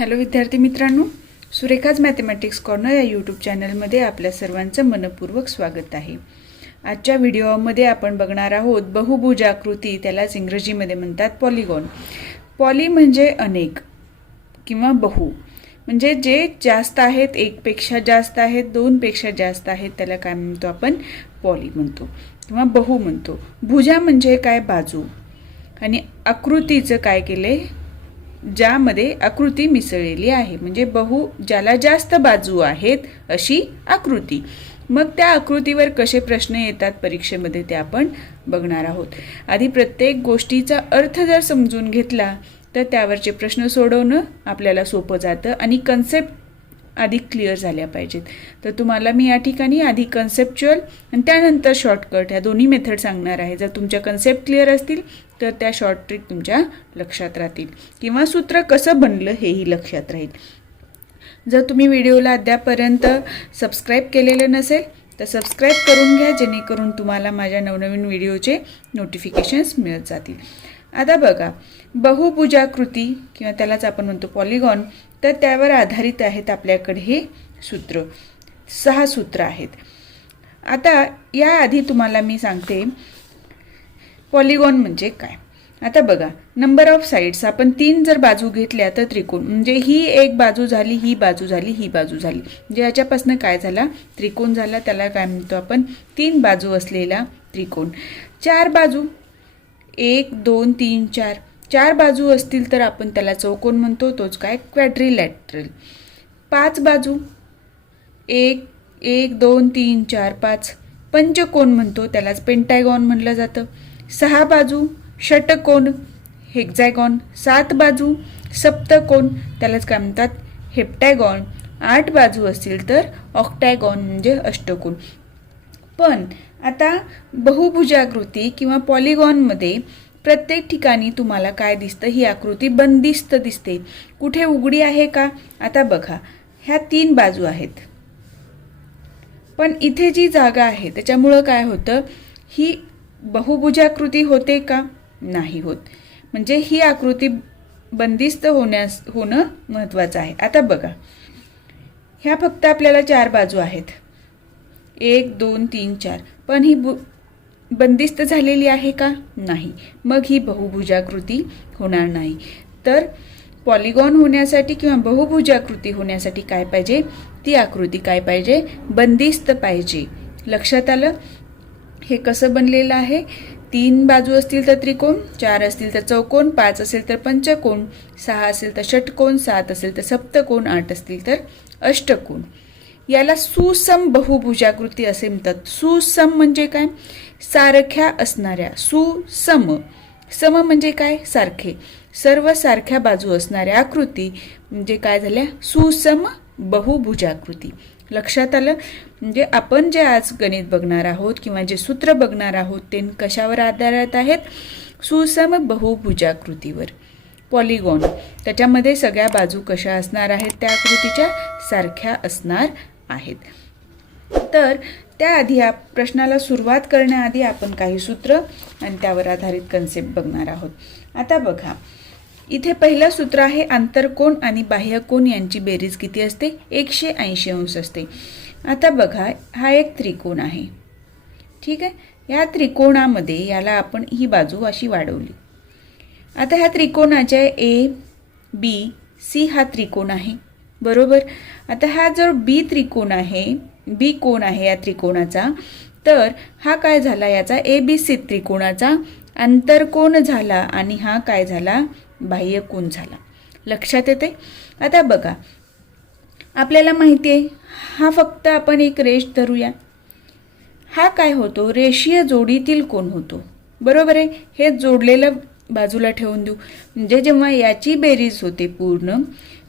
Hello विद्यार्थी मित्रांनो, Surekha's mathematics corner या यूट्यूब चॅनलमध्ये आपल्या सर्वांचं मनपूर्वक स्वागत आहे. आजच्या व्हिडिओमध्ये आपण बघणार आहोत बहुभुजाकृती, त्यालाच इंग्रजीमध्ये म्हणतात पॉलिगॉन. पॉली म्हणजे अनेक किंवा बहु, म्हणजे जे जास्त आहेत, एकपेक्षा जास्त आहेत, दोनपेक्षा जास्त आहेत, त्याला काय म्हणतो आपण? पॉली म्हणतो किंवा बहु म्हणतो. भुजा म्हणजे काय? बाजू. आणि आकृतीचं काय केले? ज्यामध्ये आकृती मिसळलेली आहे, म्हणजे बहु ज्याला जास्त बाजू आहेत अशी आकृती. मग त्या आकृतीवर कसे प्रश्न येतात परीक्षेमध्ये ते आपण बघणार आहोत. आधी प्रत्येक गोष्टीचा अर्थ जर समजून घेतला तर त्यावरचे प्रश्न सोडवणं आपल्याला सोपं जातं आणि कन्सेप्ट आधी क्लिअर झाल्या पाहिजेत. तर तुम्हाला मी या ठिकाणी आधी कन्सेप्च्युअल आणि त्यानंतर शॉर्टकट ह्या दोन्ही मेथड सांगणार आहे. जर तुमच्या कन्सेप्ट क्लिअर असतील तर त्या शॉर्ट ट्रिक तुमच्या लक्षात राहतील किंवा सूत्र कसं बनलं हेही लक्षात राहील. जर तुम्ही व्हिडिओला अद्यापर्यंत सबस्क्राईब केलेलं नसेल तर सबस्क्राईब करून घ्या, जेणेकरून तुम्हाला माझ्या नवनवीन व्हिडिओचे नोटिफिकेशन्स मिळत जातील. आता बघा, बहुभुजाकृती किंवा त्यालाच आपण म्हणतो पॉलिगॉन, तर त्यावर आधारित आहेत आपल्याकडे हे सूत्र. 6 सूत्र आहेत. आता याआधी तुम्हाला मी सांगते पॉलिगॉन म्हणजे काय. आता बघा, नंबर ऑफ साइड्स, आपण 3 जर बाजू घेतल्या तर त्रिकोण, म्हणजे ही एक बाजू झाली, ही बाजू झाली, ही बाजू झाली, म्हणजे याच्यापासून काय झाला? त्रिकोण झाला. त्याला काय म्हणतो आपण? 3 बाजू असलेला त्रिकोण. 4 बाजू, 1 2 3 4, 4 बाजू असतील तर आपण त्याला चौकोन म्हणतो, तोच काय? क्वॅड्रिलॅटरल. 5 बाजू, 1 1 2 3 4 5, पंचकोन म्हणतो, त्यालाच पेंटॅगॉन म्हणलं जातं. 6 बाजू षटकोन, हेक्झॅगॉन. 7 बाजू सप्तकोन, त्यालाच काय म्हणतात? हेप्टॅगॉन. 8 बाजू असतील तर ऑक्टॅगॉन म्हणजे अष्टकोन. पण आता बहुभुजाकृती किंवा पॉलिगॉनमध्ये प्रत्येक ठिकाणी तुम्हाला काय दिसतं? ही आकृती बंदिस्त दिसते. कुठे उघडी आहे का? आता बघा, ह्या 3 बाजू आहेत, पण इथे जी जागा आहे त्याच्यामुळं काय होतं? ही बहुभुजाकृती होते का? नाही होत. म्हणजे ही आकृती बंदिस्त होणं महत्त्वाचं आहे. आता बघा, ह्या फक्त आपल्याला 4 बाजू आहेत, 1 2 3 4, पण ही बंदिस्त झालेली आहे का? नाही. मग ही बहुभुजाकृती होणार नाही. तर पॉलिगॉन होण्यासाठी किंवा बहुभुजाकृती होण्यासाठी काय पाहिजे? ती आकृती काय पाहिजे? बंदिस्त पाहिजे. लक्षात आलं? हे कसं बनलेलं आहे? 3 बाजू असतील तर त्रिकोण, 4 असतील तर चौकोन, 5 असेल तर पंचकोन, 6 असेल तर षटकोन, 7 असेल तर सप्तकोन, 8 असतील तर अष्टकोन. याला सुसम बहुभुजाकृती असे म्हणतात. सुसम म्हणजे काय? सारख्या असणाऱ्या. सुसम, सम म्हणजे काय? सारखे. सर्व सारख्या बाजू असणाऱ्या आकृती म्हणजे काय झाल्या? सुसम बहुभुजाकृती. लक्षात आलं? म्हणजे आपण जे आज गणित बघणार आहोत किंवा जे सूत्र बघणार आहोत ते कशावर आधारित आहेत? सुसम बहुभुजाकृतीवर. पॉलिगॉन, त्याच्यामध्ये सगळ्या बाजू कशा असणार आहेत? त्या आकृतीच्या सारख्या असणार आहेत. तर त्याआधी या प्रश्नाला सुरुवात करण्याआधी आपण काही सूत्र आणि त्यावर आधारित कन्सेप्ट बघणार आहोत. आता बघा, इथे पहिलं सूत्र आहे, आंतरकोन आणि बाह्यकोन यांची बेरीज किती असते? 180 अंश असते. आता बघा, हा एक त्रिकोण आहे, ठीक आहे. या त्रिकोणामध्ये याला आपण ही बाजू अशी वाढवली. आता ह्या त्रिकोणाच्या ए बी सी हा त्रिकोण आहे, बरोबर. आता हा जर बी त्रिकोण आहे, बी कोण आहे या त्रिकोणाचा, तर हा काय झाला? याचा ए बी सी त्रिकोणाचा आंतरकोन झाला आणि हा काय झाला? बाह्यकोन झाला. लक्षात येते? आता बघा, आपल्याला माहिती आहे, हा फक्त आपण एक रेष धरूया. हा काय होतो? रेषीय जोडीतील कोन होतो, बरोबर आहे. हे जोडलेलं बाजूला ठेवून देऊ, म्हणजे जेव्हा याची बेरीज होते पूर्ण,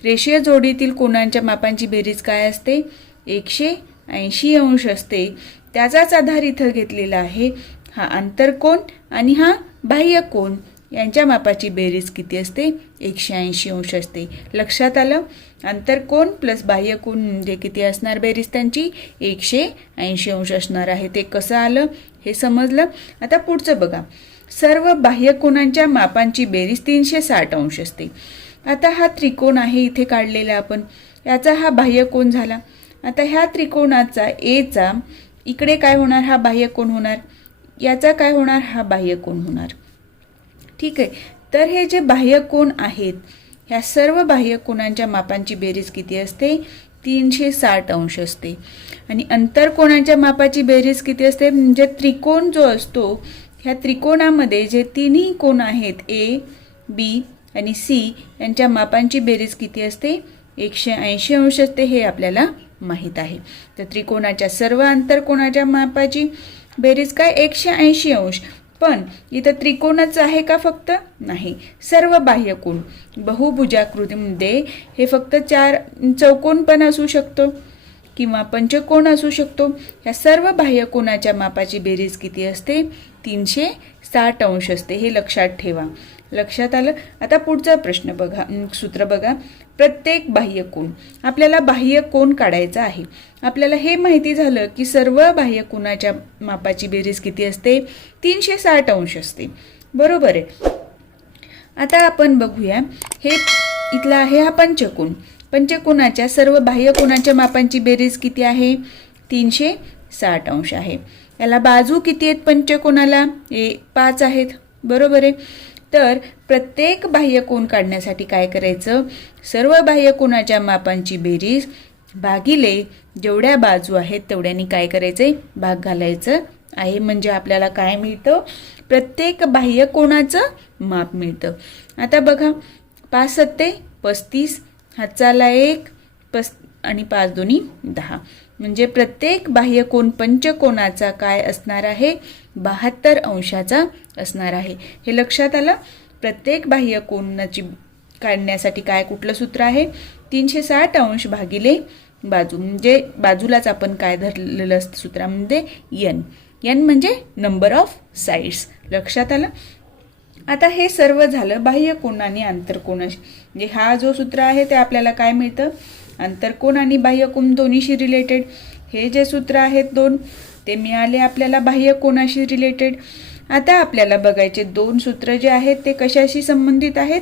रेषीय जोडीतील कोनांच्या मापांची बेरीज काय असते? 180 अंश असते. त्याचाच आधार इथं घेतलेला आहे. हा आंतरकोन आणि हा बाह्यकोन यांच्या मापाची बेरीज किती असते? 180 अंश असते. लक्षात आलं? आंतरकोन प्लस बाह्यकोन म्हणजे किती असणार बेरीज त्यांची? 180 अंश असणार आहे. ते कसं आलं हे समजलं. आता पुढचं बघा, सर्व बाह्यकोनांच्या मापांची बेरीज 360 अंश असते. आता हा त्रिकोण आहे इथे काढलेला आपण, याचा हा बाह्यकोन झाला. आता ह्या त्रिकोणाचा एचा इकडे काय होणार, हा बाह्यकोन होणार, याचा काय होणार, हा बाह्यकोन होणार. ठीक आहे. तर हे जे बाह्यकोन आहेत ह्या सर्व बाह्यकोनांच्या मापांची बेरीज किती असते, 360 अंश असते. आणि अंतरकोनांच्या मापाची बेरीज किती असते, म्हणजे त्रिकोण जो असतो ह्या त्रिकोणामध्ये जे तिन्ही कोण आहेत ए, बी आणि सी यांच्या मापांची बेरीज किती असते, 180 अंश असते. हे आपल्याला माहीत आहे. तर त्रिकोणाच्या सर्व आंतरकोनाच्या मापाची बेरीज काय, 180 अंश. पण इथं त्रिकोणच आहे का फक्त, नाही, सर्व बाह्यकोन. बहुभुजाकृतीमध्ये हे फक्त चौकोन पण असू शकतो किंवा पंचकोन असू शकतो. ह्या सर्व बाह्यकोनाच्या मापाची बेरीज किती असते, 360 अंश असते. हे लक्षात ठेवा. लक्षात आलं. आता पुढचा प्रश्न बघा, सूत्र बघा. प्रत्येक बाह्यकोन, आपल्याला बाह्यकोन काढायचा आहे. आपल्याला हे माहिती झालं की सर्व बाह्यकोनाच्या मापाची बेरीज किती असते, 360 अंश असते. बरोबर आहे. आता आपण बघूया, हे इथला आहे हा पंचकोन. पंचकोनाच्या सर्व बाह्यकोनाच्या मापांची बेरीज किती आहे, 360 अंश आहे. याला बाजू किती आहेत पंचकोनाला, 5 आहेत. बरोबर आहे. तर प्रत्येक बाह्यकोन काढण्यासाठी काय करायचं, सर्व बाह्यकोनाच्या मापांची बेरीज भागिले जेवढ्या बाजू आहेत तेवढ्यानी काय करायचंय, भाग घालायचं आहे. म्हणजे आपल्याला काय मिळतं, प्रत्येक बाह्यकोनाचं माप मिळतं. आता बघा, 5 सत्ते 35, हातचाला 1 आणि 5 दोन्ही 10. म्हणजे प्रत्येक बाह्यकोन पंचकोनाचा काय असणार आहे, 72 अंशाचा असणार आहे. हे लक्षात आलं. प्रत्येक बाह्यकोनाची काढण्यासाठी काय कुठलं सूत्र आहे, 360 अंश भागिले बाजू. म्हणजे बाजूलाच आपण काय धरलेलं असतं सूत्रामध्ये, एन. एन म्हणजे नंबर ऑफ साइड्स. लक्षात आलं. आता हे सर्व झालं बाह्यकोन आणि आंतरकोन. म्हणजे हा जो सूत्र आहे ते आपल्याला काय मिळतं, आंतरकोन आणि बाह्यकोन दोन्हीशी रिलेटेड. हे जे सूत्र आहेत 2 ते मिळाले आपल्याला बाह्यकोनाशी रिलेटेड. आता आपल्याला बघायचे 2 सूत्र जे आहेत ते कशाशी संबंधित आहेत,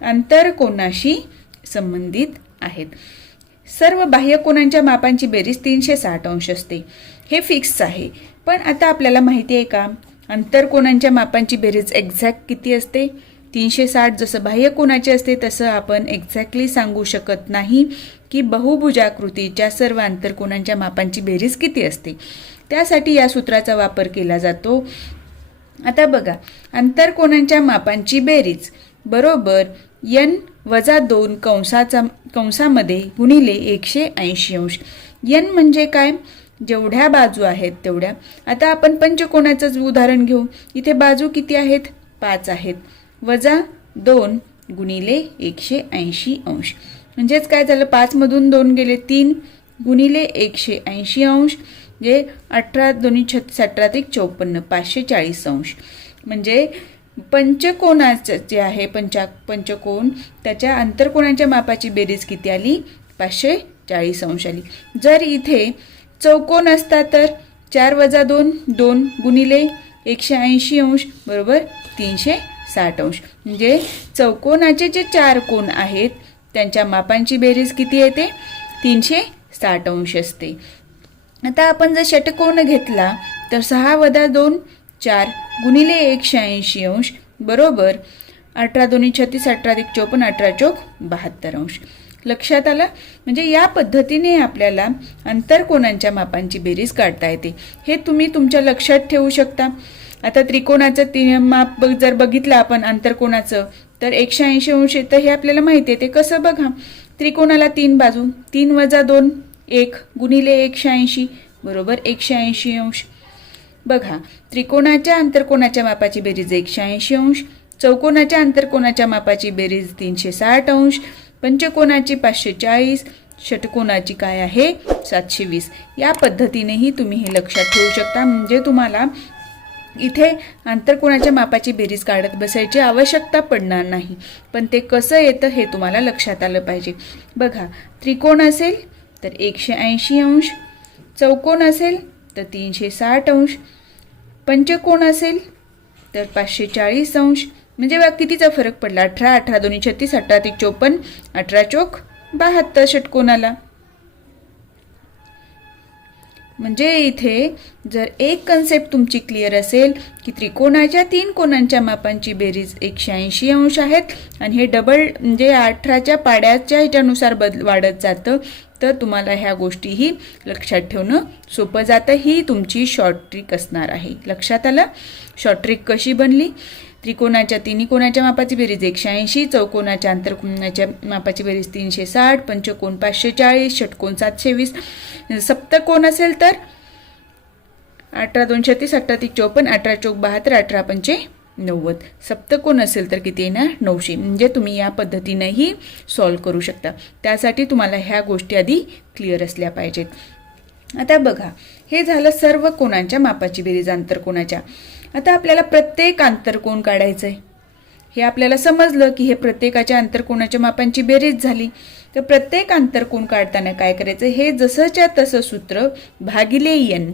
आंतरकोनाशी संबंधित आहेत. सर्व बाह्यकोनांच्या मापांची बेरीज 360 अंश असते. हे फिक्स आहे. पण आता आपल्याला माहिती आहे का, आंतरकोनांच्या मापांची बेरीज एक्झॅक्ट किती असते, 360. जसं बाह्यकोनाची असते तसं आपण एक्झॅक्टली सांगू शकत नाही की बहुभुजाकृतीच्या सर्व आंतरकोनांच्या मापांची बेरीज किती असते. त्यासाठी या सूत्राचा वापर केला जातो. आता बघा, आंतरकोनांच्या मापांची बेरीज बरोबर n-2 कंसामध्ये गुणिले 180 अंश. n म्हणजे काय, जेवढ्या बाजू आहेत तेवढ्या. आता आपण पंचकोनाचंच उदाहरण घेऊ. इथे बाजू किती आहेत, 5 आहेत. -2 गुणिले 180 अंश. म्हणजेच काय झालं, 5 मधून 2 गेले, 3 गुणिले 180 अंश. म्हणजे 18 2 36 18 54 540 अंश. म्हणजे पंचकोनाचं जे आहे पंचकोन त्याच्या आंतरकोनांच्या मापाची बेरीज किती आली, 540 अंश आली. जर इथे चौकोन असता तर 4 - 2 2 गुणिले 180 अंश बरोबर 360 अंश. म्हणजे चौकोनाचे जे 4 कोन आहेत त्यांच्या मापांची बेरीज किती येते, 360 अंश असते. आता आपण जर षटकोन घेतला तर 6 - 2 4 गुणिले 180 अंश बरोबर 18 2 36 18 54 18 चौक 72 अंश. लक्षात आलं. म्हणजे या पद्धतीने आपल्याला आंतरकोनांच्या मापांची बेरीज काढता येते. हे तुम्ही तुमच्या लक्षात ठेवू शकता. आता त्रिकोणाचं माप जर बघितलं आपण आंतरकोनाचं तर 180 अंश येतं. हे आपल्याला माहिती आहे. ते कसं बघा, त्रिकोणाला 3 बाजू, 3 - 2 1 गुणिले 180 बरोबर 180 अंश. बघा, त्रिकोणाच्या आंतरकोनाच्या मापाची बेरीज 180 अंश, चौकोनाच्या आंतरकोनाच्या मापाची बेरीज 360 अंश, पंचकोनाची 540, षटकोनाची काय आहे 720. या पद्धतीनेही तुम्ही हे लक्षात ठेवू शकता. म्हणजे तुम्हाला इथे आंतरकोनाच्या मापाची बेरीज काढत बसायची आवश्यकता पडणार नाही. पण ते कसं येतं हे तुम्हाला लक्षात आलं पाहिजे. बघा, त्रिकोण असेल तर 180 अंश, चौकोन असेल तर 360 अंश, पंचकोन असेल तर 540 अंश, म्हणजे बघा कितीचा फरक पडला. 18 18 दोन्ही 36, 18 3 54, 18 चोक 72 षटकोनाला. म्हणजे इथे जर एक कन्सेप्ट तुमची क्लिअर असेल की त्रिकोणाच्या 3 कोणांच्या मापांची बेरीज 180 अंश आहेत आणि हे डबल म्हणजे 18च्या पाड्याच्या ह्याच्यानुसार वाढत जातं, तर तुम्हाला ह्या गोष्टीही लक्षात ठेवणं सोपं जातं. ही तुमची शॉर्ट ट्रिक असणार आहे. लक्षात आलं? शॉर्ट ट्रिक कशी बनली? त्रिकोणाच्या तिन्ही कोणाच्या मापाची बेरीज 180, चौकोनाच्या आंतरकोनाच्या मापाची बेरीज 360, पंचकोन 540, षटकोन 720, सप्तकोन असेल तर 18 2 36, 18 3 54, 18 चौक 72, 18 पंचे 90. सप्तकोन असेल तर किती येणार? 900. म्हणजे तुम्ही या पद्धतीनेही सॉल्व्ह करू शकता. त्यासाठी तुम्हाला ह्या गोष्टी आधी क्लिअर असल्या पाहिजेत. आता बघा, हे झालं सर्व कोणांच्या मापाची बेरीज आंतरकोनाच्या. आता आपल्याला प्रत्येक आंतरकोन काढायचं आहे. हे आपल्याला समजलं की हे प्रत्येकाच्या आंतरकोनाच्या मापांची बेरीज झाली. तर प्रत्येक आंतरकोन काढताना काय करायचं? हे जसंच्या तसं सूत्र भागिले n.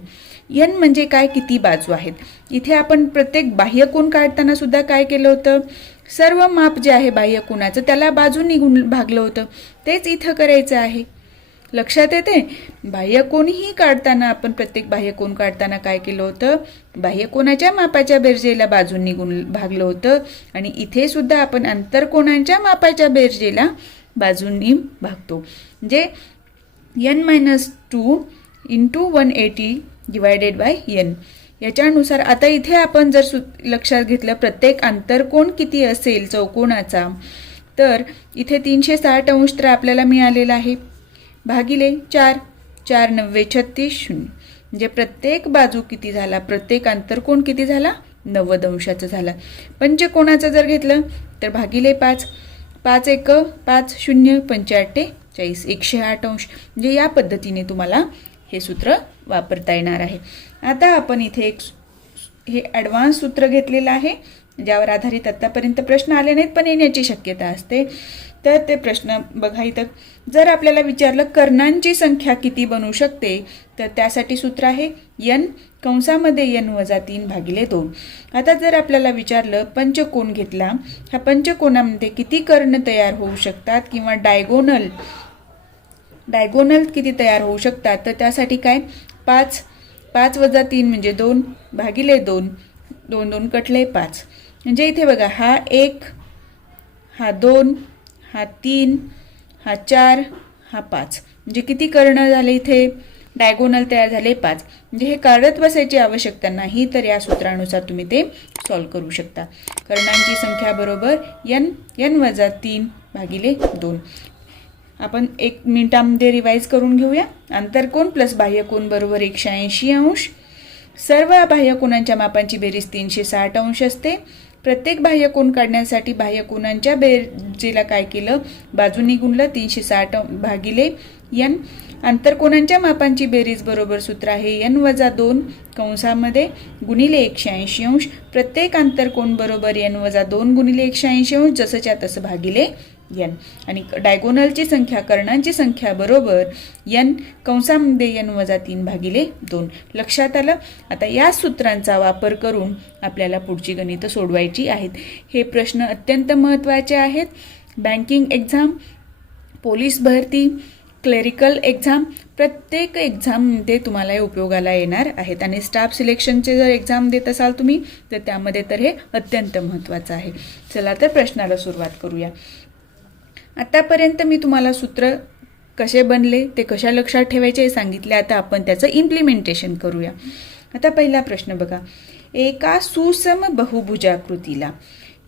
n म्हणजे काय? किती बाजू आहेत. इथे आपण प्रत्येक बाह्यकोन काढताना सुद्धा काय केलं होतं? सर्व माप जे आहे बाह्यकोनाचं त्याला बाजूंनी भागलं होतं. तेच इथं करायचं आहे. लक्षात येते? बाह्यकोनही काढताना आपण प्रत्येक बाह्यकोन काढताना काय केलं होतं? बाह्यकोनाच्या मापाच्या बेरजेला बाजूंनी भागलं होतं आणि इथे सुद्धा आपण आंतरकोनांच्या मापाच्या बेरजेला बाजूंनी भागतो. म्हणजे n-2 × 180 डिवायडेड बाय n. याच्यानुसार आता इथे आपण जर लक्षात घेतलं प्रत्येक आंतरकोन किती असेल चौकोनाचा, तर इथे 360 अंश तर आपल्याला मिळालेला आहे भागिले 4, 4 9 36 0. म्हणजे प्रत्येक बाजू किती झाला? प्रत्येक आंतरकोन किती झाला? 90 अंशाचा झाला. पंचकोनाचं जर घेतलं तर भागिले 5, 5 1 5 0 पंचाटे 40, 108 अंश. म्हणजे या पद्धतीने तुम्हाला हे सूत्र वापरता येणार आहे. आता आपण इथे एक हे ॲडव्हान्स सूत्र घेतलेलं आहे ज्यावर आधारित आत्तापर्यंत प्रश्न आले नाहीत पण येण्याची शक्यता असते. तर ते प्रश्न बघा इथं. जर आपल्याला विचारलं कर्णांची संख्या किती बनू शकते, तर त्यासाठी सूत्र आहे n कंसामध्ये n-3 भागिले 2. आता जर आपल्याला विचारलं पंचकोन घेतला, ह्या पंचकोनामध्ये किती कर्ण तयार होऊ शकतात किंवा डायगोनल किती तयार होऊ शकतात, तर त्यासाठी काय 5 5 - 3 म्हणजे 2 भागिले 2, 2 2 कटले 5. म्हणजे इथे बघा हा 1, हा 2, हा 3, हा 4, हा 5. म्हणजे किती कर्ण झाले इथे? डायगोनल तयार झाले 5. म्हणजे हे काढत बसायची आवश्यकता नाही, तर या सूत्रानुसार तुम्ही ते सॉल्व्ह करू शकता. कर्णांची संख्या बरोबर n-3 भागिले 2. आपण 1 मिनिटामध्ये रिवाईज करून घेऊया. आंतरकोन प्लस बाह्यकोन बरोबर 180 अंश. सर्व बाह्यकोनांच्या मापांची बेरीज 360 अंश असते. प्रत्येक बाह्यकोन काढण्यासाठी बाह्यकोनांच्या बेरजेला काय केलं? बाजूंनी गुणलं 360 भागिले n. आंतरकोनांच्या मापांची बेरीज बरोबर सूत्र आहे n-2 कंसामध्ये गुणिले 180 अंश. प्रत्येक आंतरकोन बरोबर n-2 गुणिले 180 अंश जसंच्या तसं भागिले n. आणि डायगोनलची संख्या कर्णांची संख्या बरोबर n कंसामध्ये n-3 भागिले 2. लक्षात आलं? आता या सूत्रांचा वापर करून आपल्याला पुढची गणितं सोडवायची आहेत. हे प्रश्न अत्यंत महत्त्वाचे आहेत. बँकिंग एक्झाम, पोलीस भरती, क्लेरिकल एक्झाम, प्रत्येक एक्झाममध्ये तुम्हाला हे उपयोगाला येणार आहेत. आणि स्टाफ सिलेक्शनचे जर एक्झाम देत असाल तुम्ही, तर त्यामध्ये तर हे अत्यंत महत्त्वाचं आहे. चला तर प्रश्नाला सुरुवात करूया. आतापर्यंत मी तुम्हाला सूत्र कसे बनले ते कशा लक्षात ठेवायचे हे सांगितले. आता आपण त्याचं इम्प्लिमेंटेशन करूया. आता पहिला प्रश्न बघा. एका सुसम बहुभुजाकृतीला,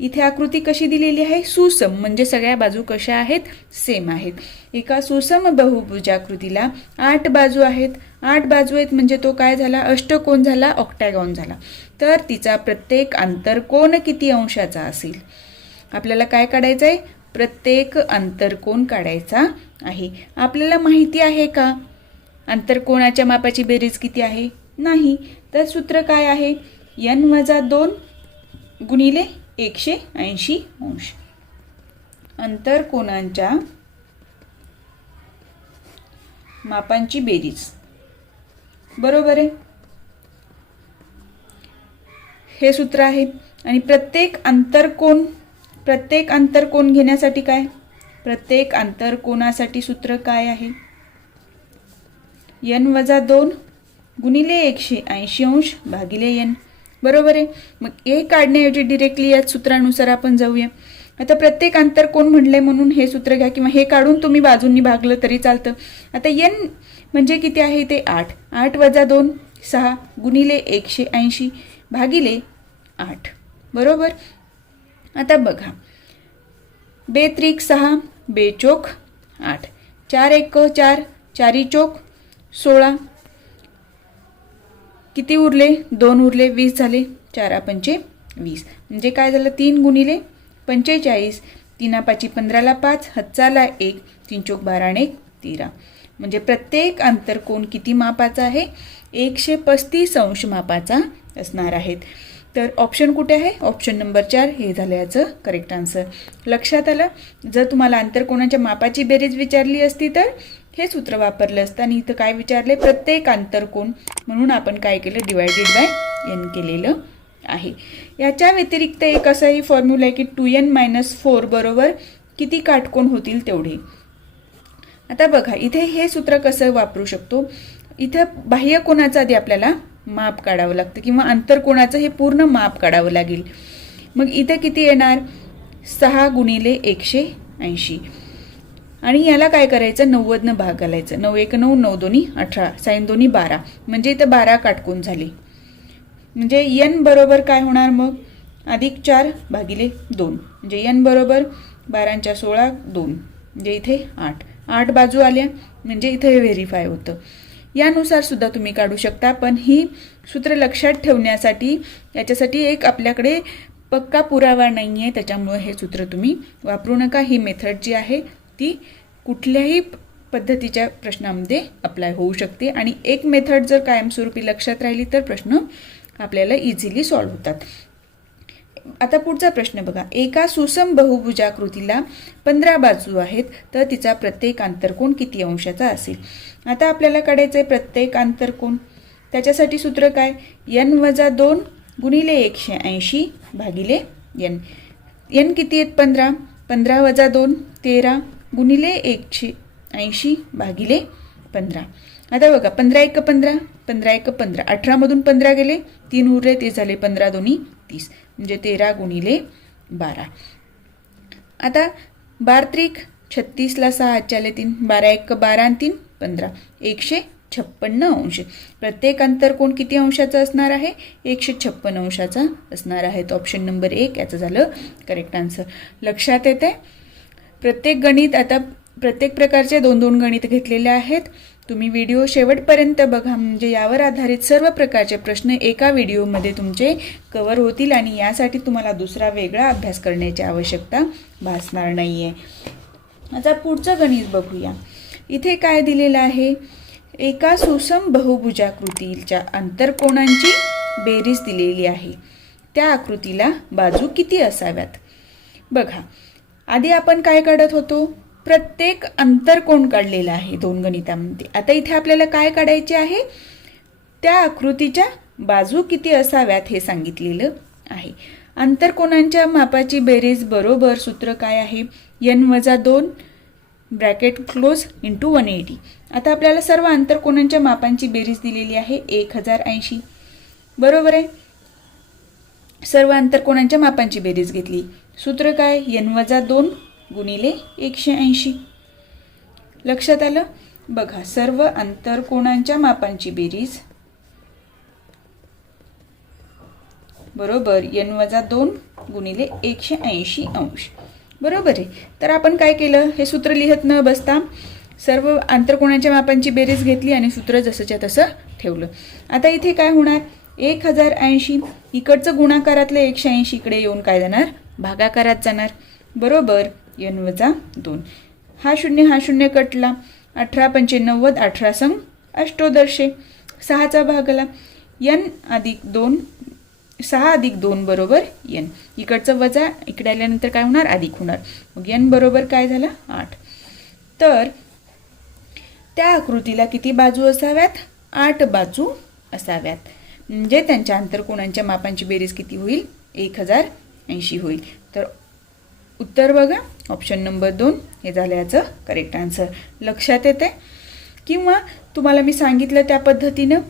इथे आकृती कशी दिलेली आहे? सुसम म्हणजे सगळ्या बाजू कशा आहेत? सेम आहेत. एका सुसम बहुभुजाकृतीला 8 बाजू आहेत. 8 बाजू आहेत म्हणजे तो काय झाला? अष्टकोन झाला, ऑक्टॅगॉन झाला. तर तिचा प्रत्येक आंतरकोन किती अंशाचा असेल? आपल्याला काय काढायचं आहे? प्रत्येक आंतरकोन काढायचा आहे. आपल्याला माहिती आहे का आंतरकोनाच्या मापाची बेरीज किती आहे? नाही. तर सूत्र काय आहे? n-2 गुणिले 180 अंश. आंतरकोनांच्या मापांची बेरीज बरोबर आहे. हे सूत्र आहे आणि प्रत्येक आंतरकोन घेण्यासाठी काय, प्रत्येक आंतरकोनासाठी सूत्र काय आहे, n-2 गुणिले 180 अंश भागिले n. बरोबर आहे. मग हे काढण्याऐवजी डिरेक्टली या सूत्रानुसार आपण जाऊया. आता प्रत्येक आंतरकोन म्हणले म्हणून हे सूत्र घ्या किंवा हे काढून तुम्ही बाजूंनी भागलं तरी चालतं. आता n म्हणजे किती आहे ते 8. 8 - 2 6 गुणिले 180 भागिले 8. बरोबर. आता बघा, 2 त्रिक 6 2 चोक 8 4 1 4 4 चोक 16 किती उरले, 2 उरले, 20 झाले. 4 पंचे 20 म्हणजे काय झालं, 3 गुणिले 45 3 5 15 5 हातचाला 1 3 चोक 12 आणि 1 13. म्हणजे प्रत्येक आंतरकोन किती मापाचा आहे, 135 अंश मापाचा असणार आहेत. तर ऑप्शन कुठे आहे, ऑप्शन नंबर 4 हे झालं याचं करेक्ट आन्सर. लक्षात आलं. जर तुम्हाला आंतरकोनाच्या मापाची बेरीज विचारली असती तर हे सूत्र वापरलं असतं आणि इथं काय विचारले, प्रत्येक आंतरकोन, म्हणून आपण काय केलं, डिवायडेड बाय n केलेलं आहे. याच्या व्यतिरिक्त एक असाही फॉर्म्युला आहे की 2n - 4 बरोबर किती काटकोन होतील तेवढे. आता बघा इथे हे सूत्र कसं वापरू शकतो. इथं बाह्य कोणाचं आधी आपल्याला माप काढावं लागतं किंवा आंतरकोणाचं हे पूर्ण माप काढावं लागेल. मग इथे किती येणार, 6 गुणिले 180 आणि याला काय करायचं, 90 भाग घालायचं. 9 1 9 9 2 18 साइन 2 12 म्हणजे इथं 12 काटकोन झाले. म्हणजे n बरोबर काय होणार मग, अधिक 4 भागिले 2 म्हणजे n बरोबर 12 16 2 म्हणजे इथे 8 बाजू आल्या म्हणजे इथे हे व्हेरीफाय होतं. यानुसार सुद्धा तुम्ही काढू शकता. पण ही सूत्र लक्षात ठेवण्यासाठी याच्यासाठी एक आपल्याकडे पक्का पुरावा नाही आहे, त्याच्यामुळे हे सूत्र तुम्ही वापरू नका. ही मेथड जी आहे ती कुठल्याही पद्धतीच्या प्रश्नामध्ये अप्लाय होऊ शकते आणि एक मेथड जर कायमस्वरूपी लक्षात राहिली तर प्रश्न आपल्याला इझिली सॉल्व्ह होतात. आता पुढचा प्रश्न बघा, एका सुसम बहुभुजाकृतीला 15 बाजू आहेत तर तिचा प्रत्येक आंतरकोन किती अंशाचा असेल. आता आपल्याला काढायचं आहे प्रत्येक आंतरकोन. त्याच्यासाठी सूत्र काय, n-2 गुणिले 180 भागिले n. n किती आहेत, 15 15 - 2 13 गुणिले 180 भागिले 15. आता बघा 15 1 15 15 1 15 18 मधून 15 गेले, 3 उरले, ते झाले 15 2 30 म्हणजे 13 गुणिले 12. आता 12 त्रिक 36 ला 6 हातच्याले 3 12 1 12 आणि 3 15 156 अंश. प्रत्येक आंतरकोन किती अंशाचा असणार आहे, 156 अंशाचा असणार आहे. ऑप्शन नंबर 1 याचं झालं करेक्ट आन्सर. लक्षात येते. प्रत्येक गणित, आता प्रत्येक प्रकारचे 2-2 गणित घेतलेले आहेत. तुम्ही व्हिडिओ शेवटपर्यंत बघा म्हणजे यावर आधारित सर्व प्रकारचे प्रश्न एका व्हिडिओमध्ये तुमचे कव्हर होतील आणि यासाठी तुम्हाला दुसरा वेगळा अभ्यास करण्याची आवश्यकता भासणार नाही आहे. आता पुढचं गणित बघूया. इथे काय दिलेलं आहे, एका सुसम बहुभुजाकृतीच्या आंतरकोनांची बेरीज दिलेली आहे. त्या आकृतीला बाजू किती असाव्यात. बघा आधी आपण काय काढत होतो, प्रत्येक आंतरकोन काढलेला आहे 2 गणितांमध्ये. आता इथे आपल्याला काय काढायचे आहे, त्या आकृतीच्या बाजू किती असाव्यात हे सांगितलेलं आहे. आंतरकोनांच्या मापाची बेरीज बरोबर सूत्र काय आहे, n-2 ब्रॅकेट क्लोज इंटू 180. आता आपल्याला सर्व आंतरकोनांच्या मापांची बेरीज दिलेली आहे 1080. बरोबर आहे. सर्व आंतरकोनांच्या मापांची बेरीज घेतली. सूत्र काय, n-2 गुणिले 180. लक्षात आलं. बघा सर्व आंतरकोनांच्या मापांची बेरीज बरोबर n-2 गुणिले 180 अंश. बरोबर आहे. तर आपण काय केलं, हे सूत्र लिहत न बसता सर्व आंतरकोनांच्या मापांची बेरीज घेतली आणि सूत्र जसंच्या तसं ठेवलं. आता इथे काय होणार, 1080 इकडचं गुणाकारातलं 180 इकडे येऊन काय जाणार, भागाकारात जाणार. बरोबर n-2. हा शून्य कटला. 18 पंचे 90 18 संग अष्टोदर्शे 6चा भागला. n अधिक 2 6 अधिक 2 बरोबर n. इकडचं वजा इकडे आल्यानंतर काय होणार, अधिक होणार. मग n बरोबर काय झालं 8. तर त्या आकृतीला किती बाजू असाव्यात, 8 बाजू असाव्यात. म्हणजे त्यांच्या आंतरकोनांच्या मापांची बेरीज किती होईल? 1080 होईल. तर उत्तर बघा ऑप्शन नंबर 2 हे झालं याचं करेक्ट आन्सर. लक्षात येते? किंवा तुम्हाला मी सांगितलं त्या पद्धतीनं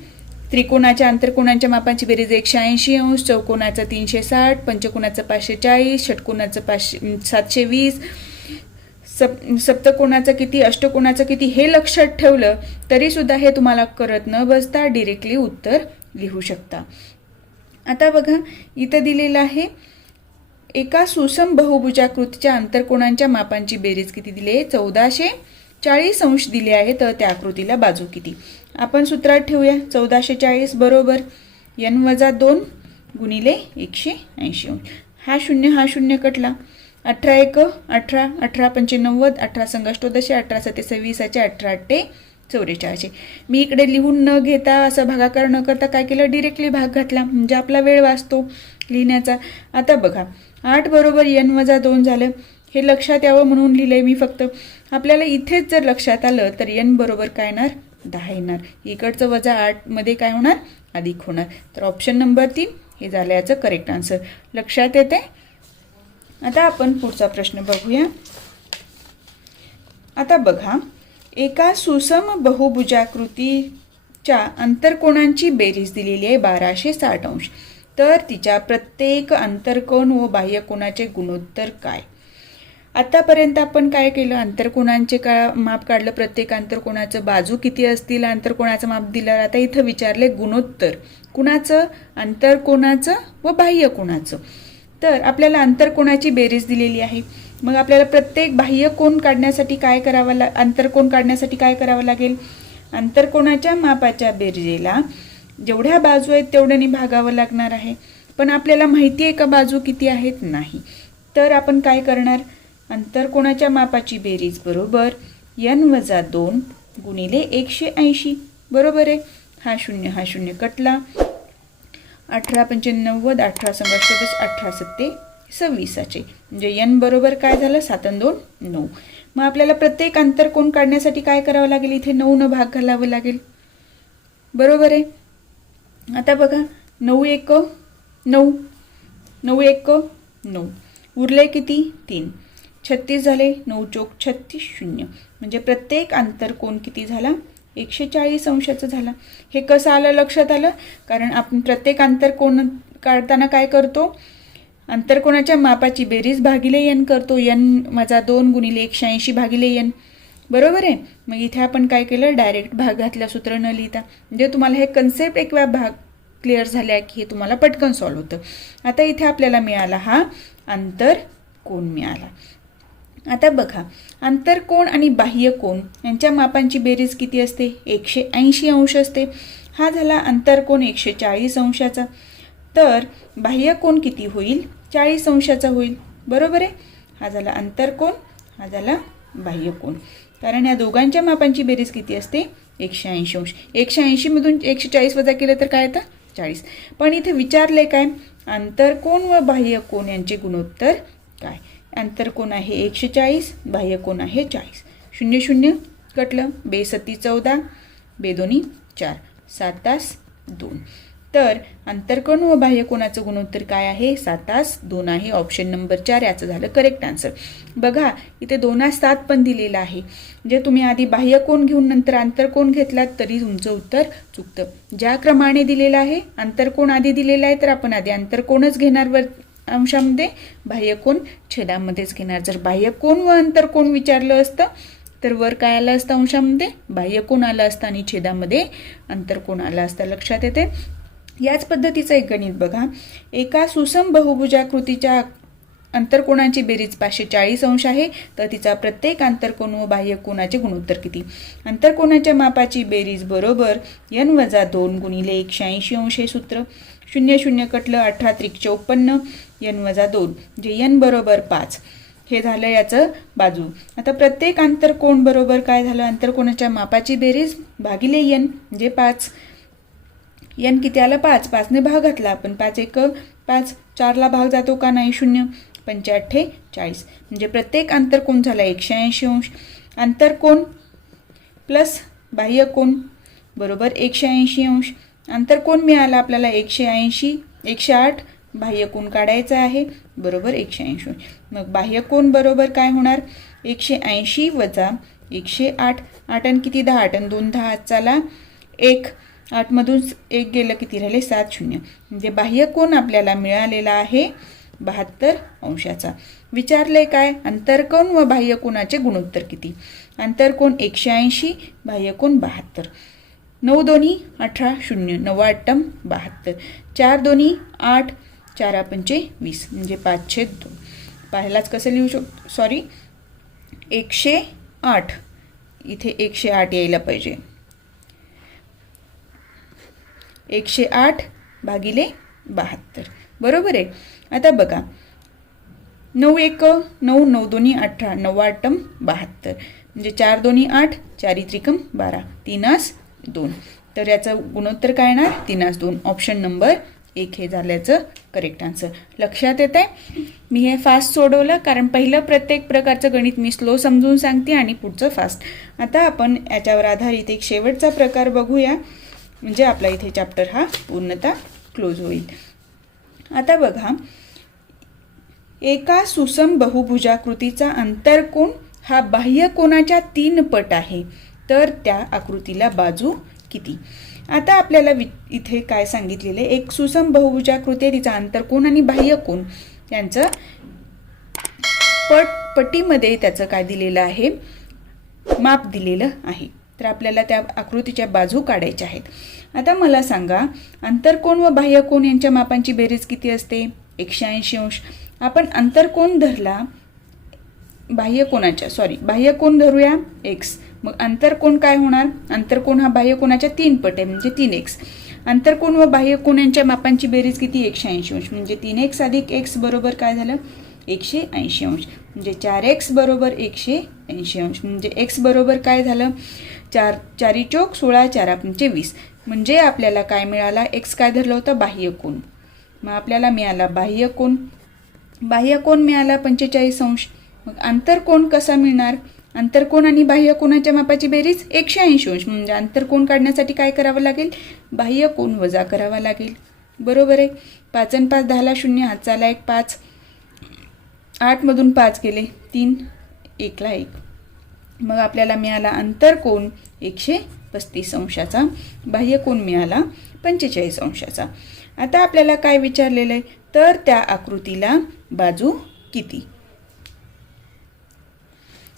त्रिकोणाच्या आंतरकोनांच्या मापांची बेरीज 180 अंश, चौकोनाचं 360, पंचकोनाचं 540, षटकोनाचं 720, सप्तकोनाचं किती, अष्टकोनाचं किती हे लक्षात ठेवलं तरीसुद्धा हे तुम्हाला करत न बसता डिरेक्टली उत्तर लिहू शकता. आता बघा इथं दिलेलं आहे एका सुसम बहुभुजाकृतीच्या आंतरकोनांच्या मापांची बेरीज किती दिली आहे? 1440 अंश दिले आहे. तर त्या आकृतीला बाजू किती? आपण सूत्रात ठेवूया 1440 बरोबर n-2 गुणिले 180 अंश. हा शून्य कटला. 18 एक 18, 18 पंचे 90, 18 संग अष्टोदशे, 18 सते 26, 18 अट्टे 44. मी इकडे लिहून न घेता असं भागाकार न करता काय केलं? डिरेक्टली भाग घातला म्हणजे आपला वेळ वाचतो लिहिण्याचा. आता बघा 8 बरोबर n-2 झालं. हे लक्षात यावं म्हणून लिहिलंय मी फक्त. आपल्याला इथेच जर लक्षात आलं तर n बरोबर काय येणार? 10 येणार. इकडचं वजा 8 मध्ये काय होणार? अधिक होणार. तर ऑप्शन नंबर 3 हे झालं याचं करेक्ट आन्सर. लक्षात येते? आता आपण पुढचा प्रश्न बघूया. आता बघा एका सुसम बहुभुजाकृतीच्या आंतरकोनांची बेरीज दिलेली आहे 1260 अंश. तर तिच्या प्रत्येक आंतरकोन व बाह्यकोनाचे गुणोत्तर काय? आतापर्यंत आपण काय केलं? आंतरकोनांचे माप काढलं. प्रत्येक आंतरकोनाचं बाजू किती असतील आंतरकोनाचं माप दिलं. आता इथं विचारले गुणोत्तर कुणाचं? आंतरकोनाचं व बाह्यकोनाचं. तर आपल्याला आंतरकोनाची बेरीज दिलेली आहे. मग आपल्याला प्रत्येक बाह्यकोन काढण्यासाठी काय करावं आंतरकोन काढण्यासाठी काय करावं लागेल? आंतरकोनाच्या मापाच्या बेरजेला जेवढ्या बाजू आहेत तेवढ्याने भागावं लागणार आहे. पण आपल्याला माहिती आहे का बाजू किती आहेत? नाही. तर आपण काय करणार? आंतरकोनाच्या मापाची बेरीज बरोबर n-2 गुणिले 180 बरोबर आहे. हा शून्य कटला. 18 पंचे 90, 18 संग अष्टोदश, 18 सत्ते 26 म्हणजे n बरोबर काय झालं? 7 आणि 2 9. मग आपल्याला प्रत्येक आंतरकोन काढण्यासाठी काय करावं लागेल? इथे 9 न भाग घालावं लागेल बरोबर आहे. आता बघा 9 एक 9, 9 एक 9 उरले किती? 3. 36 झाले. 9 चोक 36 0 म्हणजे प्रत्येक आंतरकोन किती झाला? 140 अंशाचं झाला. हे कसं आलं लक्षात आलं? कारण आपण प्रत्येक आंतरकोन काढताना काय करतो? आंतरकोनाच्या मापाची बेरीज भागिले n करतो. n-2 गुणिले 180 भागिले n बरोबर आहे. मग इथे आपण काय केलं? डायरेक्ट भाग घातला सूत्र न लिहिता. म्हणजे तुम्हाला हे कन्सेप्ट एक वेळा भाग क्लिअर झाल्या की हे तुम्हाला पटकन सॉल्व्ह होतं. आता इथे आपल्याला मिळाला हा आंतरकोन मिळाला. आता बघा आंतरकोन आणि बाह्यकोन यांच्या मापांची बेरीज किती असते? 180 अंश असते. हा झाला आंतरकोन 140 अंशाचा. तर बाह्यकोन किती होईल? 40 अंशाचा होईल बरोबर आहे. हा झाला आंतरकोन, हा झाला बाह्यकोन. कारण या दोघांच्या मापांची बेरीज किती असते? 180 अंश. 180 मधून 140 वजा केलं तर काय येतं? 40. पण इथे विचारले काय? आंतरकोन व बाह्यकोन यांचे गुणोत्तर काय? आंतरकोन आहे 140, बाह्यकोन आहे 40. 0 कटलं. 2 सत्ती 14, 2 दोन्ही 4, 7 2. तर आंतरकोन व बाह्यकोनाचं गुणोत्तर काय आहे? 7:2 आहे. ऑप्शन नंबर 4 याचं झालं करेक्ट आन्सर. बघा इथे 2:7 पण दिलेलं आहे. म्हणजे तुम्ही आधी बाह्यकोन घेऊन नंतर आंतरकोन घेतलात तरी तुमचं उत्तर चुकतं. ज्या क्रमाने दिलेलं आहे आंतरकोन आधी दिलेला आहे तर आपण आधी आंतरकोनच घेणार वर अंशामध्ये, बाह्यकोन छेदामध्येच घेणार. जर बाह्यकोन व आंतरकोन विचारलं असतं तर वर काय आलं असतं? अंशामध्ये बाह्यकोन आलं असतं आणि छेदामध्ये आंतरकोन आलं असतं. लक्षात येते? याच पद्धतीचं एक गणित बघा. एका सुसम बहुभुजाकृतीच्या आंतरकोनांची बेरीज 540 अंश आहे. तर तिचा प्रत्येक आंतरकोन व बाह्यकोनाचे गुणोत्तर किती? आंतरकोनाच्या मापाची बेरीज बरोबर n-2 गुणिले 180 अंश हे सूत्र. 0 कटलं. 18 त्रिक 54, n-2 म्हणजे n बरोबर 5. हे झालं याचं बाजू. आता प्रत्येक आंतरकोन बरोबर काय झालं? आंतरकोनाच्या मापाची बेरीज भागिले n म्हणजे 5. n किती आलं? 5. 5ने भाग घातला आपण. 5 एक 5, 4ला भाग जातो का? नाही. 0 5 8 40 म्हणजे प्रत्येक आंतरकोन झाला 180 अंश. आंतरकोन प्लस बाह्यकोन बरोबर 180 अंश. अंतरकोन मिळाला आपल्याला 180, 108. बाह्यकोन काढायचा आहे, बरोबर 180. मग बाह्यकोन बरोबर काय होणार? 180 वजा 108. 8 आणि किती? 10. 8 आणि 2 10. चला 1. 8 मधून 1 गेलं, किती राहिले? 7 शून्य. म्हणजे बाह्यकोन आपल्याला मिळालेला आहे 72 अंशाचा. विचारलंय काय? अंतरकोन व बाह्यकोनाचे गुणोत्तर किती? अंतरकोन 180, बाह्यकोन 72. 9 दोन्ही 18, 0 9 8 72. 4 दोन्ही 8, 4 पंचे 20, म्हणजे 5/2. पहिलाच कसं लिहू शकतो? सॉरी, 108. इथे 108 यायला पाहिजे. 108 भागिले 72, बरोबर आहे. आता बघा, 9 1 9, 9 दोन्ही 18, 9 8 72. म्हणजे 4 दोन्ही 8, 4 त्रिकम 12, 3 2. तर याचं गुणोत्तर काय येणार? 3 2. ऑप्शन नंबर 1 हे झाल्याचं करेक्ट आन्सर. लक्षात येत आहे? मी हे फास्ट सोडवलं कारण पहिलं प्रत्येक प्रकारचं गणित मी स्लो समजून सांगते आणि पुढचं फास्ट. आता आपण याच्यावर आधारित एक शेवटचा प्रकार बघूया, म्हणजे आपला इथे चॅप्टर हा पूर्णतः क्लोज होईल. आता बघा, एका सुसम बहुभुजाकृतीचा अंतरकोन हा बाह्यकोनाच्या 3 पट आहे, तर त्या आकृतीला बाजू किती? आता आपल्याला इथे काय सांगितलेलं आहे? एक सुसम बहुभुजाकृती आहे, तिचा अंतरकोन आणि बाह्यकोन यांचं पट्टीमध्ये त्याचं काय दिलेलं आहे? माप दिलेलं आहे. तर आपल्याला त्या आकृतीच्या बाजू काढायच्या आहेत. आता मला सांगा, अंतरकोन व बाह्यकोन यांच्या मापांची बेरीज किती असते? 180 अंश. आपण अंतरकोन धरला, बाह्यकोन धरूया x. मग अंतरकोन काय होणार? अंतरकोन हा बाह्यकोनाच्या 3 पट आहे, म्हणजे 3x. अंतरकोन व बाह्यकोन यांच्या मापांची बेरीज किती? 180 अंश. म्हणजे 3x अधिक x बरोबर काय झालं? 180 अंश. म्हणजे 4x बरोबर 180 अंश. म्हणजे x बरोबर काय झालं? 4 4 चौक 16, 4 पंचे 20. म्हणजे आपल्याला काय मिळाला? x काय धरलं होतं? बाह्यकोन. मग आपल्याला मिळाला बाह्यकोन. बाह्यकोन मिळाला 45 अंश. मग अंतरकोन कसा मिळणार? अंतरकोन आणि बाह्यकोनाच्या मापाची बेरीज 180 अंश. म्हणजे अंतरकोन काढण्यासाठी काय करावं लागेल? बाह्यकोन वजा करावा लागेल, बरोबर आहे. 5 आणि 5 10 ला 0, हातचाला 1 5. 8 मधून 5 गेले 3, 1 ला 1. मग आपल्याला मिळाला अंतरकोन 135 अंशाचा, बाह्यकोन मिळाला 45 अंशाचा. आता आपल्याला काय विचारलेलं आहे? तर त्या आकृतीला बाजू किती?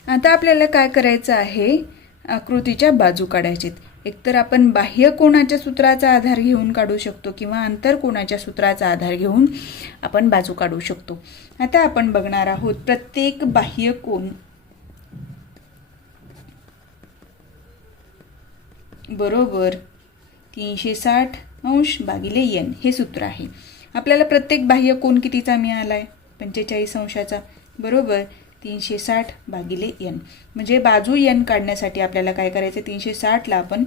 आता आपल्याला काय करायचं आहे? आकृतीच्या बाजू काढायचीत. एकतर आपण बाह्यकोनाच्या सूत्राचा आधार घेऊन काढू शकतो किंवा अंतरकोनाच्या सूत्राचा आधार घेऊन आपण बाजू काढू शकतो. आता आपण बघणार आहोत प्रत्येक बाह्यकोन बरोबर 360 अंश भागिले n हे सूत्र आहे. आपल्याला प्रत्येक बाह्यकोन कितीचा मिळाला आहे? 45 अंशाचा, बरोबर 360 भागिले n. म्हणजे बाजू n काढण्यासाठी आपल्याला काय करायचं? 360ला आपण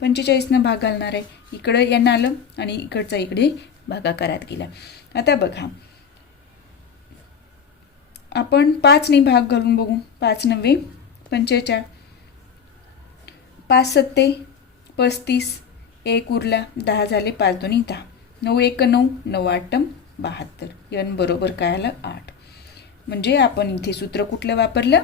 45 भाग घालणार आहे. इकडं n आलं आणि इकडचा इकडे भागाकारात गेला. आता बघा, आपण 5 भाग घालून बघू. 5 9 45, 5 7 35, 1 उरला, 10 झाले, 5 2 10, 9 1 9, 9 8 72. n बरोबर काय आलं? 8. म्हणजे आपण इथे सूत्र कुठलं वापरलं?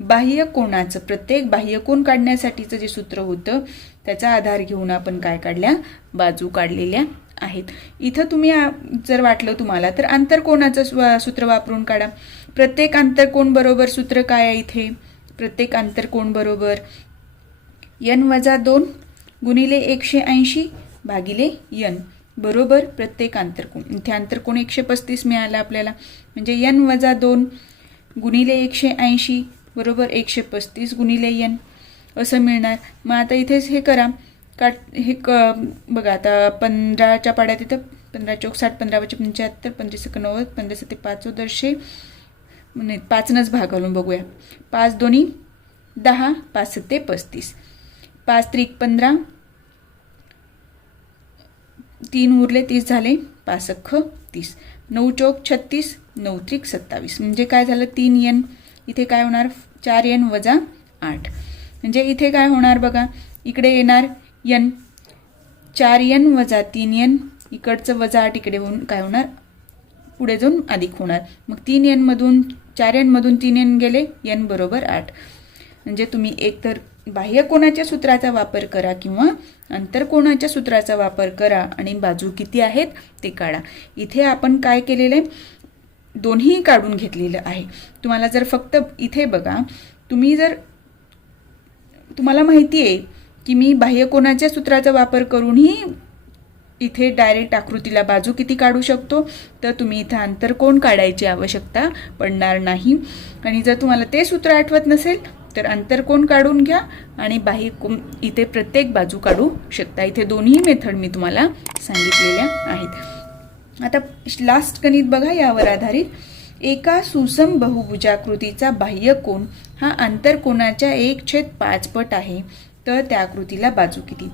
बाह्यकोनाचं, प्रत्येक बाह्यकोन काढण्यासाठीचं जे सूत्र होतं त्याचा आधार घेऊन आपण काय काढल्या? बाजू काढलेल्या आहेत. इथं तुम्ही जर वाटलं तुम्हाला तर अंतरकोनाचं सूत्र वापरून काढा. प्रत्येक अंतरकोन बरोबर सूत्र काय आहे इथे? प्रत्येक अंतरकोन बरोबर n-2 गुणिले 180 भागिले n बरोबर प्रत्येक अंतरकोन. इथे अंतरकोन 135 मिळाला आपल्याला, म्हणजे n-2 गुणिले 180 बरोबर 135 गुणिले n असं मिळणार. मग आता इथेच हे करा, बघा आता 15च्या पाड्यात इथं 15 चौक 60, 15 × 75, 15 × 90, 15 7 5 दर्शे, 5नच भाग घालून बघूया. 5 2 10, 5 7 35, 5 3 15, 3 उरले 30 झाले, 5 अख्खं 30, 9 चौक 36, 9 3 27. म्हणजे काय झालं? 3n. इथे काय होणार? 4n वजा 8. म्हणजे इथे काय होणार बघा, इकडे येणार n. 4n वजा 3n, इकडचं वजा 8 इकडे होऊन काय होणार, पुढे जाऊन अधिक होणार. मग 3n मधून 4n मधून 3n गेले, n बरोबर 8. म्हणजे तुम्ही एकतर बाह्य कोनाच्या सूत्राचा वापर करा किंवा अंतरकोनाच्या सूत्राचा वापर करा आणि बाजू किती आहेत ते काढा. इथे आपण काय केलेलं आहे, दोन्ही काढून घेतलेलं आहे. तुम्हाला जर फक्त इथे बघा, तुम्हाला माहिती आहे की मी बाह्य कोनाच्या सूत्राचा वापर करूनही इथे डायरेक्ट आकृतीला बाजू किती काढू शकतो, तर तुम्ही इथे अंतरकोन काढायची आवश्यकता पडणार नाही. आणि जर तुम्हाला ते सूत्र आठवत नसेल तर अंतरकोन काढून घ्या आणि बाह्य कोन इथे प्रत्येक बाजू काढू शकता. इथे दोन्ही मेथड मी तुम्हाला सांगितलेल्या आहेत. आता लास्ट गणित बघा यावर आधारित. एका सुसम बहुभुजाकृतीचा बाह्य कोन हा अंतरकोनाच्या 1/5 पट आहे, तर त्या आकृतीला बाजू किती.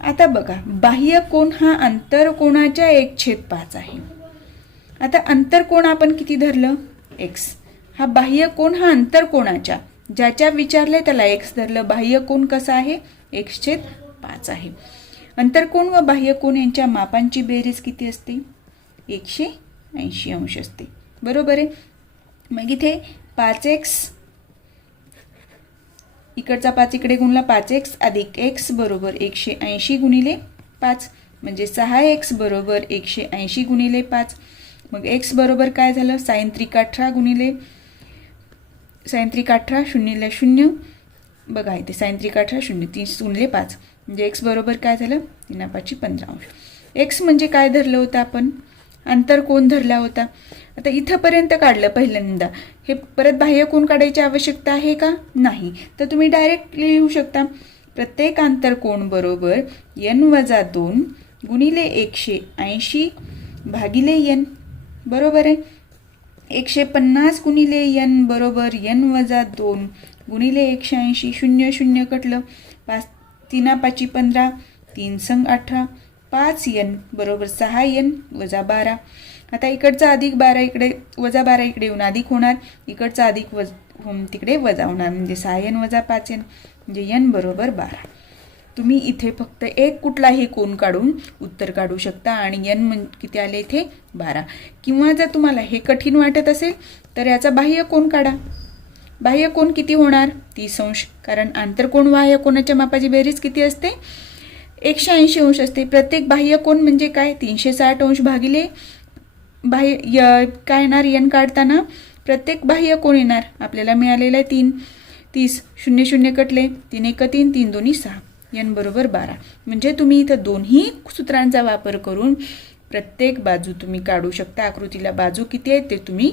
आता बघा, बाह्य कोन हा अंतरकोनाच्या 1/5 आहे. आता अंतरकोन आपण किती धरलं, x. हा बाह्य कोन हा अंतरकोनाच्या, ज्याच्या विचारले त्याला x धरलं. बाह्य कोन कसा आहे, 1/5 आहे. अंतरकोन व बाह्य कोन यांच्या मापांची बेरीज किती असते, 180 अंश असते. बरोबर आहे. मग इथे 5x, इकडचा 5 इकडे गुणला, 5x अधिक x बरोबर 180 गुणिले 5, म्हणजे 6x बरोबर 180 गुणिले 5. मग x बरोबर काय झालं, sin 3 गुणिले sin 3 शून्यला 0. बघा इथे sin 3 0, 30 गुणिले 5, म्हणजे x बरोबर काय झालं, 3 15 अंश. x म्हणजे काय धरलं होतं आपण, अंतरकोन धरला होता. आता इथंपर्यंत काढलं पहिल्यांदा, हे परत बाह्य कोन काढायची आवश्यकता आहे का, नाही. तर तुम्ही डायरेक्ट लिहू शकता, प्रत्येक अंतरकोन बरोबर n-2 गुणिले 180 भागिले n. बरोबर आहे. 150 गुणिले n बरोबर n-2 गुणिले 180. 0 0 कटलं, 5 3 5 15, 3 संग 18, 5n बरोबर 6n वजा 12. आता इकडचा अधिक 12 इकडे वजा 12 इकडे येऊन अधिक होणार, इकडचा अधिक तिकडे वजा होणार, म्हणजे 6n वजा 5n म्हणजे n बरोबर 12. तुम्ही इथे फक्त एक कुठलाही कोन काढून उत्तर काढू शकता आणि n किती आले इथे 12. किंवा जर तुम्हाला हे कठीण वाटत असेल तर याचा बाह्य कोन काढा. बाह्य कोन किती होणार, 30 अंश. कारण आंतरकोन बाह्य कोनाच्या मापाची बेरीज किती असते, 180 अंश असते. प्रत्येक बाह्य कोन म्हणजे काय, 360 अंश भागिले काय येणार, n काढताना प्रत्येक बाह्य कोन येणार. आपल्याला मिळालेलं आहे 3. 30 0 0 कटले, 3 1 3, 3 2 6, n बरोबर 12. म्हणजे तुम्ही इथं दोन्ही सूत्रांचा वापर करून प्रत्येक बाजू तुम्ही काढू शकता. आकृतीला बाजू किती आहे ते तुम्ही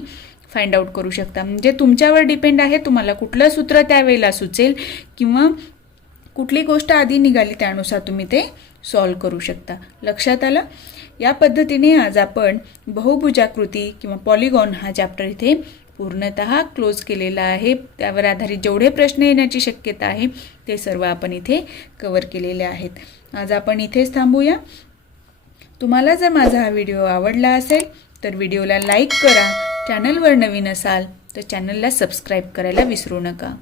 फाइंड आउट करू शकता. म्हणजे तुमच्यावर डिपेंड आहे, तुम्हाला कुठलं सूत्र त्यावेळेला सुचेल किंवा कुठली गोष्ट आधी निघाली त्यानुसार तुम्ही ते सॉल्व्ह करू शकता. लक्षात आलं. या पद्धतीने आज आपण बहुभुजाकृती किंवा पॉलिगॉन हा चॅप्टर इथे पूर्णतः क्लोज केलेला आहे. त्यावर आधारित जेवढे प्रश्न येण्याची शक्यता आहे ते सर्व आपण इथे कव्हर केलेले आहेत. आज आपण इथेच थांबूया. तुम्हाला जर माझा हा व्हिडिओ आवडला असेल तर व्हिडिओला लाईक करा. चॅनलवर नवीन असाल तर चॅनलला सबस्क्राईब करायला विसरू नका.